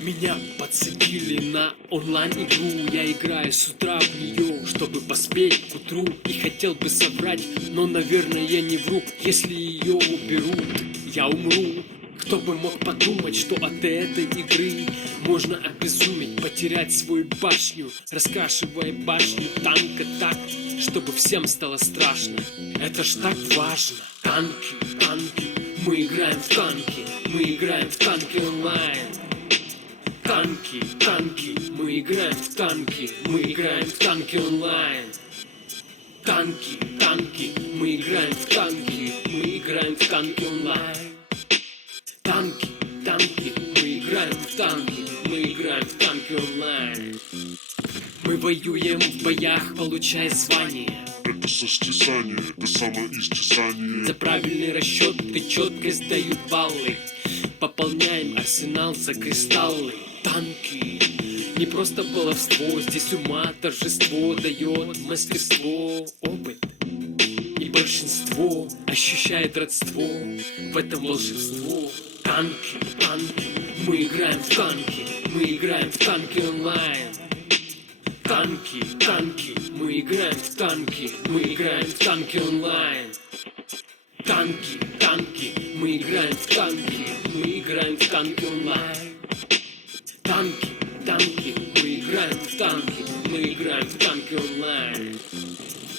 Меня подсадили на онлайн-игру. Я играю с утра в нее, чтобы поспеть к утру. И хотел бы соврать, но, наверное, я не вру. Если ее уберут, я умру. Кто бы мог подумать, что от этой игры можно обезуметь, потерять свою башню, раскрашивая башню танка так, чтобы всем стало страшно. Это ж так важно. Танки, танки, мы играем в танки. Мы играем в танки онлайн. Танки, танки, мы играем в танки. Мы играем в танки онлайн. Танки, танки, мы играем в танки. Мы играем в танки онлайн. Танки, танки, мы играем в танки. Мы играем в танки онлайн. Мы воюем в боях, получая звание. Это состязание, это самоистязание. За правильный расчет и четкость дают баллы. Пополняем арсенал за кристаллы. Танки, не просто баловство, здесь ума торжество дает мастерство, опыт. И большинство ощущает родство, в этом волшебство. Танки, танки, мы играем в танки. Мы играем в танки онлайн. Танки, танки, мы играем в танки. Мы играем в танки онлайн. Танки, танки, мы играем в танки. Мы играем в танки онлайн. Танки, танки, мы играем в танки. Мы играем в танки онлайн.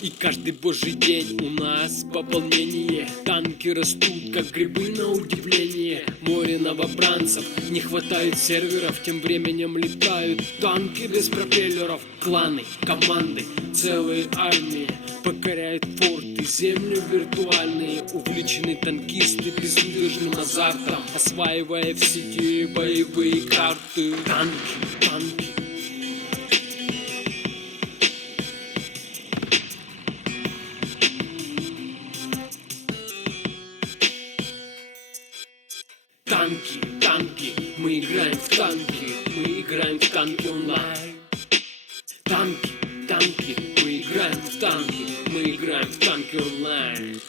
И каждый божий день у нас пополнение. Танки растут, как грибы на удивление. Море новобранцев, не хватает серверов. Тем временем летают танки без пропеллеров. Кланы, команды, целые армии покоряют форты, землю виртуальные. Увлечены танкисты безудержным азартом, осваивая в сети боевые карты. Танки, танки. Танки, танки, мы играем в танки. Мы играем в танки онлайн. Танки, танки, мы играем в танки. Мы играем в танки онлайн.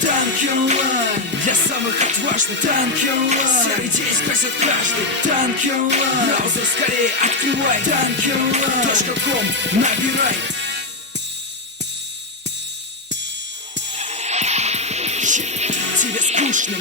Танки онлайн для самых отважных. Танки онлайн серый день скрасит каждый. Танки онлайн браузер скорее открывай. Танки онлайн .com набирай. Тебе скучно?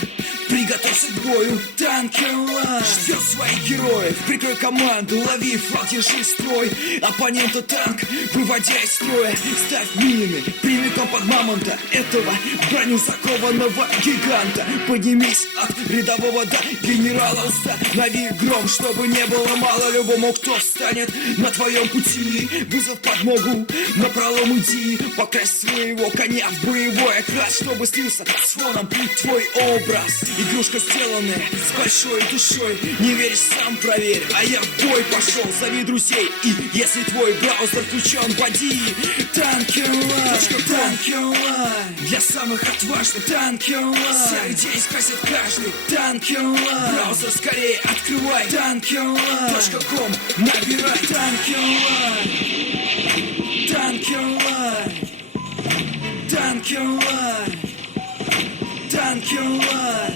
Приготовься к бою. Танки онлайн ждет своих героев. Прикрой команду, лови флаг, держи строй. Оппонента танк, выводя из строя. Ставь мины прямиком под мамонта, этого броню закованного гиганта. Поднимись от рядового до генерала. Установи гром, чтобы не было мало любому, кто встанет на твоем пути. Вызов подмогу, напролом иди. Покрась своего коня в боевой окрас, чтобы слился с фоном твой образ. Игрушка сделанная с большой душой. Не веришь, сам проверь, а я в бой пошел. Зови друзей, и если твой браузер включен, води. Танки онлайн, танки онлайн для самых отважных. Танки онлайн серый день скрасит каждый. Танки онлайн браузер скорее открывай. Танки онлайн .com набирай. Танки онлайн. Танки онлайн. Танки онлайн. Танки онлайн.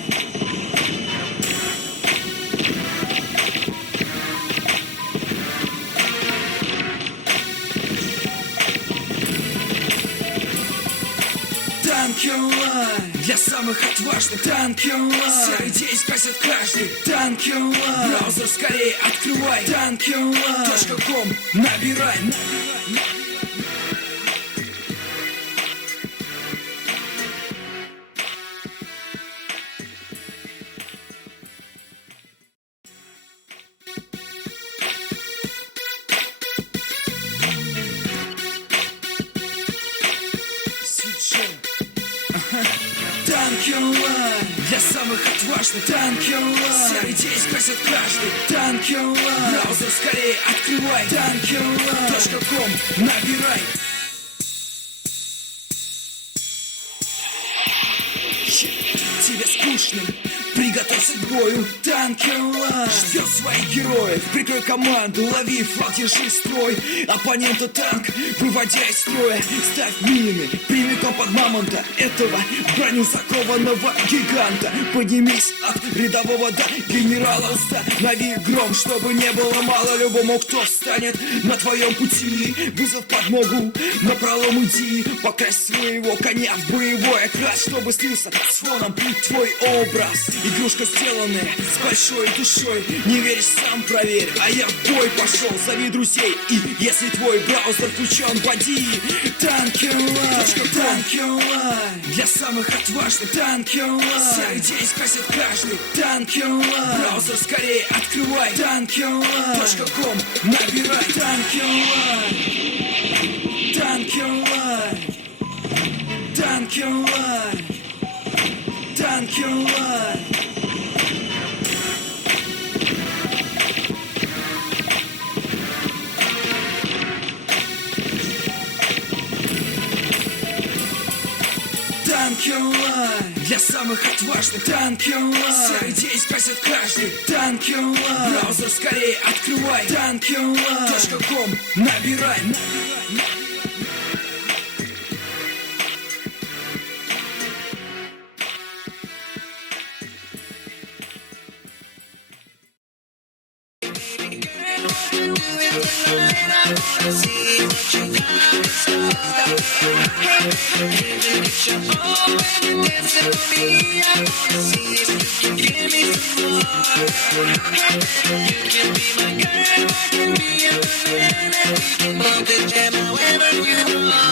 Танки онлайн для самых отважных. Танки онлайн серый день скрасит каждый. Танки онлайн браузер скорее открывай. Танки онлайн .com набирай. Switch Танки онлайн для самых отважных. Танки онлайн серый день спросит каждый. Танки онлайн браузер скорее открывай. Танки онлайн.com набирай. Тебе скучно, приготовься к бою. Танки онлайн ждет своих героев. Прикрой команду, лови флаг, держи строй. Оппонента танк, выводя из строя. Ставь мины прямиком под мамонта, этого в броню закованного гиганта. Поднимись от рядового до генерала. Установи гром, чтобы не было мало любому, кто встанет на твоем пути. Вызов подмогу, напролом иди. Покрась своего коня в боевой окрас, чтобы слился с фоном твой образ. Игрушка сделанная с большой душой. Не веришь, сам проверь, а я в бой пошел. Зови друзей, и если твой браузер включен, води. Танки онлайн, танки онлайн для самых отважных. Танки онлайн серый день спросит каждый. Танки онлайн браузер скорее открывай. Танки онлайн.com набирай. Танки онлайн. Танки онлайн. Танки онлайн. Танки онлайн. Танки онлайн для самых отважных. Танки онлайн серый день спросит каждый. Танки онлайн браузер скорее открывай. Танки онлайн.com набирай. However you want.